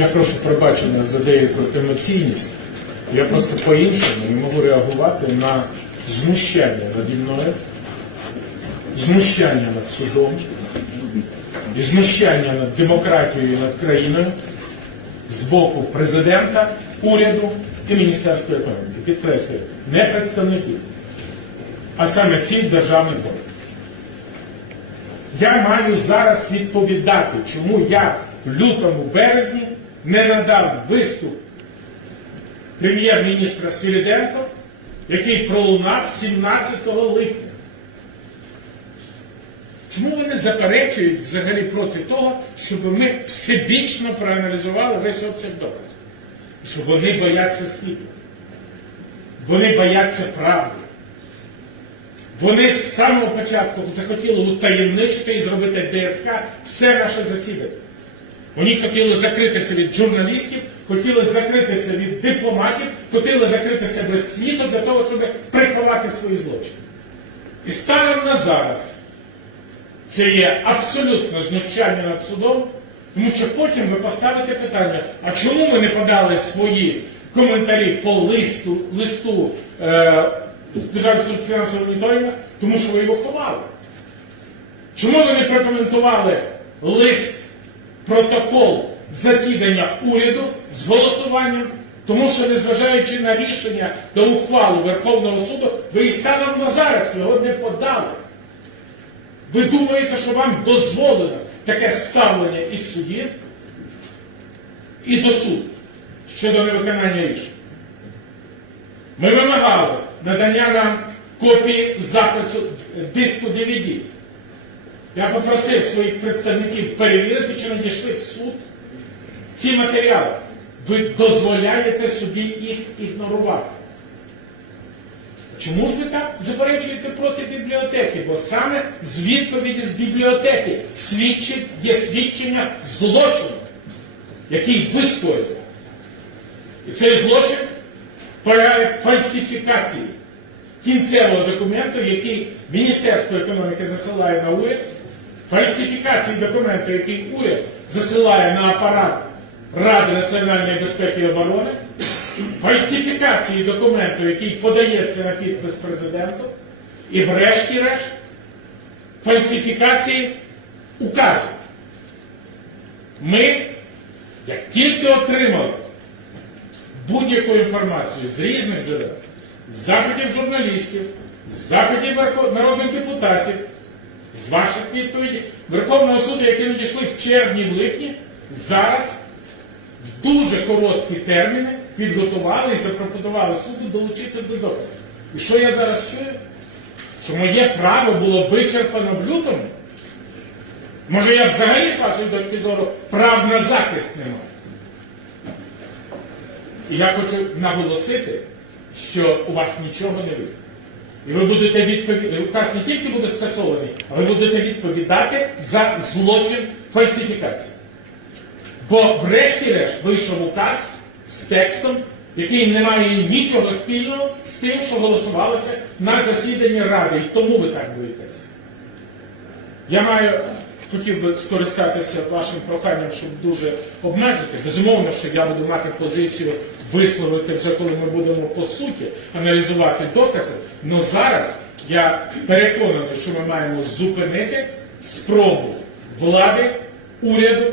Я прошу пробачення за деяку емоційність. Я просто по-іншому не можу реагувати на знущання наді мною, знущання над судом і знущання над демократією і над країною з боку президента, уряду і Міністерства економіки. Підкреслюю, не представників, а саме цих державних органів. Я маю зараз відповідати, чому я в лютому березні не надав виступ прем'єр-міністра Свириденко, який пролунав 17 липня. Чому вони заперечують взагалі проти того, щоб ми всебічно проаналізували весь обсяг доказів? Що вони бояться світла. Вони бояться правди. Вони з самого початку захотіли утаємничити і зробити ДСК все наше засідання. Вони хотіли закритися від журналістів, хотіли закритися від дипломатів, хотіли закритися без світу для того, щоб приховати свої злочини. І станом на зараз це є абсолютно знущання над судом, тому що потім ви поставите питання, а чому ми не подали свої коментарі по листу, листу е, Державної служби фінансового моніторингу, тому що ви його ховали. Чому ви не прокоментували лист, протокол засідання уряду з голосуванням? Тому що, незважаючи на рішення та ухвалу Верховного суду, ви і станом на зараз його не подали. Ви думаєте, що вам дозволено таке ставлення і в суді, і до суду щодо невиконання рішень? Ми вимагали надання нам копії запису диску DVD. Я попросив своїх представників перевірити, чи надійшли в суд ці матеріали. Ви дозволяєте собі їх ігнорувати. Чому ж ви так заперечуєте проти бібліотеки? Бо саме з відповіді з бібліотеки свідчить, є свідчення злочину, який ви скоїли. І цей злочин полягає фальсифікації кінцевого документу, який Міністерство економіки засилає на уряд, фальсифікації документу, який уряд засилає на апарат Ради національної безпеки і оборони, фальсифікації документу, який подається на підпис президенту, і врешті-решт фальсифікації указу. Ми, як тільки отримали будь-яку інформацію з різних джерел, з запитів журналістів, з запитів народних депутатів, з ваших відповідей Верховного суду, які надійшли в червні, в липні, зараз в дуже короткі терміни підготували і запропонували суду долучити до доказів. І що я зараз чую? Що моє право було вичерпано в лютому? Може я взагалі, з вашої точки зору, прав на захист не маю? І я хочу наголосити, що у вас нічого не вийде. І ви будете відповідати, указ не тільки буде скасований, а ви будете відповідати за злочин фальсифікації. Бо врешті-решт вийшов указ з текстом, який не має нічого спільного з тим, що голосувалося на засіданні Ради. І тому ви так боїтеся. Я маю, хотів би скористатися вашим проханням, щоб дуже обмежити. Безумовно, що я буду мати позицію висловити вже, коли ми будемо по суті аналізувати докази. Але зараз я переконаний, що ми маємо зупинити спробу влади, уряду,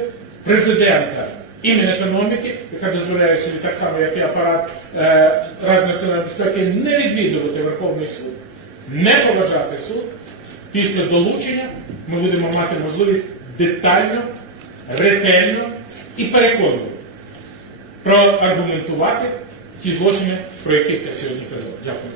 президента і Мінекономіки, яка дозволяє собі так само, як і апарат е, Ради національної безпеки, не відвідувати Верховний суд, не поважати суд. Після долучення ми будемо мати можливість детально, ретельно і переконливо проаргументувати ті злочини, про яких я сьогодні казав. Дякую.